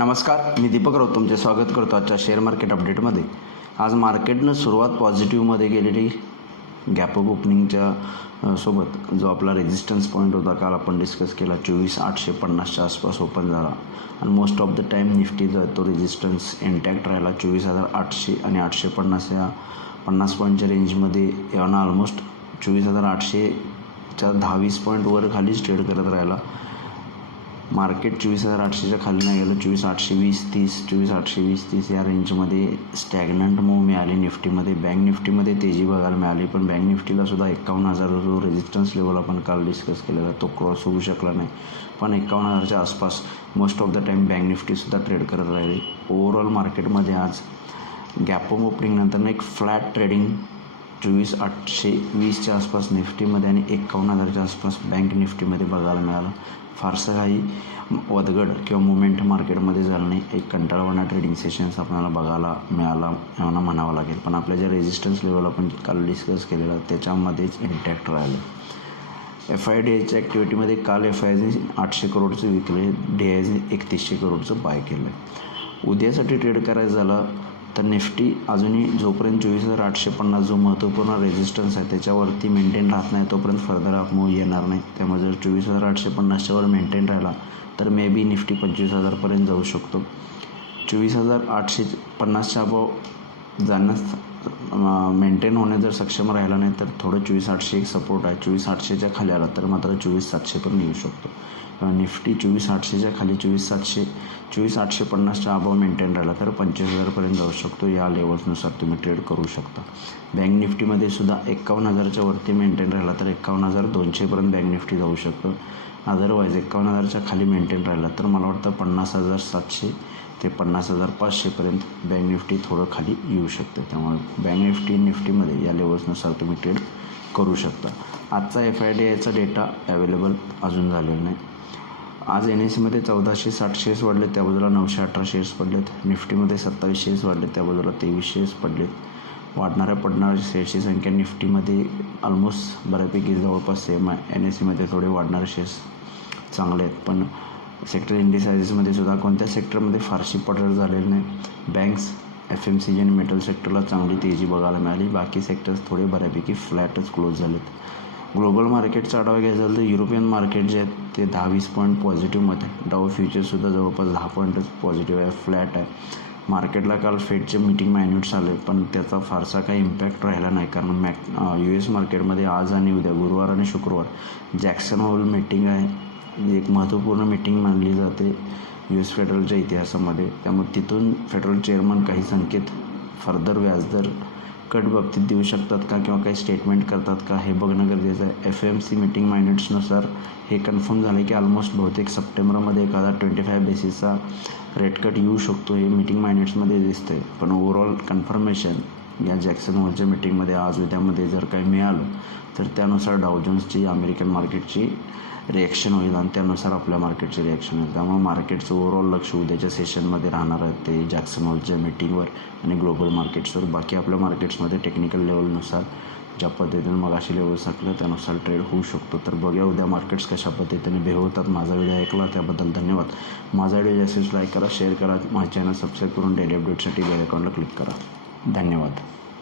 नमस्कार, मी दीपक राऊत तुमचे स्वागत करतो आजच्या शेअर मार्केट अपडेटमध्ये. आज मार्केटनं सुरुवात पॉझिटिव्हमध्ये गेलेली. गॅप अप ओपनिंगच्या सोबत जो आपला रेजिस्टन्स पॉईंट होता काल आपण डिस्कस केला 24,850च्या आसपास ओपन झाला आणि मोस्ट ऑफ द टाईम निफ्टीचा तो रेजिस्टन्स इंटॅक्ट राहिला 24,800 आणि 850 या 50 पॉईंटच्या रेंजमध्ये येऊन ऑलमोस्ट 24,800च्या 10-20 पॉईंटवर खालीच ट्रेड करत राहिला. मार्केट 24,800च्या खाली नाही गेलं. 24,820-30 24,820-30 या रेंजमध्ये स्टॅग्नंट मूव मिळाली निफ्टीमध्ये. बँक निफ्टीमध्ये तेजी बघायला मिळाली, पण बँक निफ्टीला सुद्धा 51,000 जो रेजिस्टन्स लेवल आपण काल डिस्कस केलेला तो क्रॉस होऊ शकला नाही, पण 51,000च्या आसपास most of the time bank निफ्टीसुद्धा ट्रेड करत राहिली. ओव्हरऑल मार्केटमध्ये आज गॅप अप ओपनिंगनंतर एक फ्लॅट ट्रेडिंग 24,820च्या आसपास निफ्टीमध्ये आणि 51,000च्या आसपास बँक निफ्टीमध्ये बघायला मिळालं. फारसं काही वदगड किंवा मुवमेंट मार्केटमध्ये झालं नाही. एक कंटाळवाणा ट्रेडिंग सेशन्स आपल्याला बघायला मिळाला म्हणावं लागेल, पण आपल्या ज्या रेजिस्टन्स लेवल आपण काल डिस्कस केलेलं त्याच्यामध्येच इंटॅक्ट राहिलं. FIDIच्या ॲक्टिव्हिटीमध्ये काल FIDIने 800 करोडचं विकले, DIने 3100 करोडचं बाय केलं आहे. उद्यासाठी ट्रेड करायचं झालं तर निफ्टी अजूनही जोपर्यंत 24,850 जो महत्त्वपूर्ण रेजिस्टन्स आहे त्याच्यावरती मेंटेन राहत नाही तोपर्यंत फर्दर अप मूव येणार नाही. त्यामुळे जर 24,850च्या वर मेंटेन राहिला तर मे बी निफ्टी 25,000पर्यंत जाऊ शकतो. 24,850च्या अबाव जाण्यास मेंटेन होणे जर सक्षम राहिला नाही तर थोडं 24,800 एक सपोर्ट आहे. 24,800च्या खाली आला तर मात्र 24,700पर्यंत येऊ शकतो. निफ्टी 24,800च्या खाली 24,850च्या अबाव मेंटेन राहिला तर 25,000पर्यंत जाऊ शकतो. या लेवल्सनुसार तुम्ही ट्रेड करू शकता. बँक निफ्टीमध्ये सुद्धा 51,000च्या वरती मेंटेन राहिला तर 51,200पर्यंत बँक निफ्टी जाऊ शकतं. अदरवाईज 51,000च्या खाली मेंटेन राहिला तर मला वाटतं 50,700 ते 50,500पर्यंत बँक निफ्टी थोडं खाली येऊ शकते. त्यामुळे बँक निफ्टीमध्ये या लेवल्सनुसार तुम्ही ट्रेड करू शकता. आजचा FIDIचा डेटा अवेलेबल अजून झालेला नाही. आज NSEमध्ये 1,460 शेअर्स वाढले, त्या बाजूला 918 शेअर्स पडलेत. निफ्टीमध्ये 27 शेअर्स वाढले, त्या बाजूला 23 शेअर्स पडलेत. वाढणाऱ्या पडणाऱ्या शेअर्सची संख्या निफ्टीमध्ये ऑलमोस्ट बऱ्यापैकी जवळपास सेम आहे. NSEमध्ये थोडे वाढणारे शेअर्स चांगले आहेत, पण सेक्टर इंडिसायझेसमध्ये सुद्धा कोणत्या सेक्टरमध्ये फारशी पडझड झालेली नाही. बँक्स, FMCG आणि मेटल सेक्टरला चांगली तेजी बघायला मिळाली. बाकी सेक्टर्स थोडे बऱ्यापैकी फ्लॅटच क्लोज झालेत. ग्लोबल मार्केटचा आढावा घ्यायचा झालं तर युरोपियन मार्केट जे आहेत ते 10-20 पॉईंट पॉझिटिव्हमध्ये आहे. डाऊ फ्युचर्ससुद्धा जवळपास 10 पॉईंटच पॉझिटिव्ह आहे, फ्लॅट आहे. मार्केटला काल फेडचे मीटिंग मायन्यूट्स आले, पण त्याचा फारसा काही इम्पॅक्ट राहिला नाही, कारण US मार्केटमध्ये आज आणि उद्या गुरुवार आणि शुक्रवार जॅक्सन होल मीटिंग आहे. एक महत्त्वपूर्ण मीटिंग मानली जाते US फेडरलच्या इतिहासामध्ये. त्यामुळे तिथून फेडरल चेअरमन काही संकेत फर्दर व्याजदर कट बाबतीत देऊ शकतात का किंवा काही स्टेटमेंट करतात का हे बघणं गरजेचं आहे. FOMC मीटिंग मायन्यूट्सनुसार हे कन्फर्म झाले की ऑलमोस्ट बहुतेक सप्टेंबरमध्ये एखादा 25 बेसिसचा रेट कट येऊ शकतो, हे मीटिंग मायन्यूट्समध्ये दिसतं आहे. पण ओव्हरऑल कन्फर्मेशन या जॅक्सन होलच्या मीटिंगमध्ये आज उद्यामध्ये जर काही मिळालं तर त्यानुसार डाऊ जोन्सची अमेरिकन मार्केटची रिॲक्शन होईल आणि त्यानुसार आपल्या मार्केटची रिॲक्शन होईल. त्यामुळे मार्केटचं ओव्हरऑल लक्ष उद्याच्या सेशनमध्ये राहणार आहे ते जॅक्सन होलच्या मीटिंगवर आणि ग्लोबल मार्केट्सवर. बाकी आपल्या मार्केट्समध्ये टेक्निकल लेवलनुसार ज्या पद्धतीने मग अशी लेवल साकलं त्यानुसार ट्रेड होऊ शकतो. तर बघूया उद्या मार्केट्स कशा पद्धतीने बिहेव होतात. माझा व्हिडिओ ऐकला त्याबद्दल धन्यवाद. माझा व्हिडिओ जास्तीत लाईक करा, शेअर करा, माझ्या चॅनल सबस्क्राईब करून डेली अपडेटसाठी बेल आयकॉनला क्लिक करा. धन्यवाद.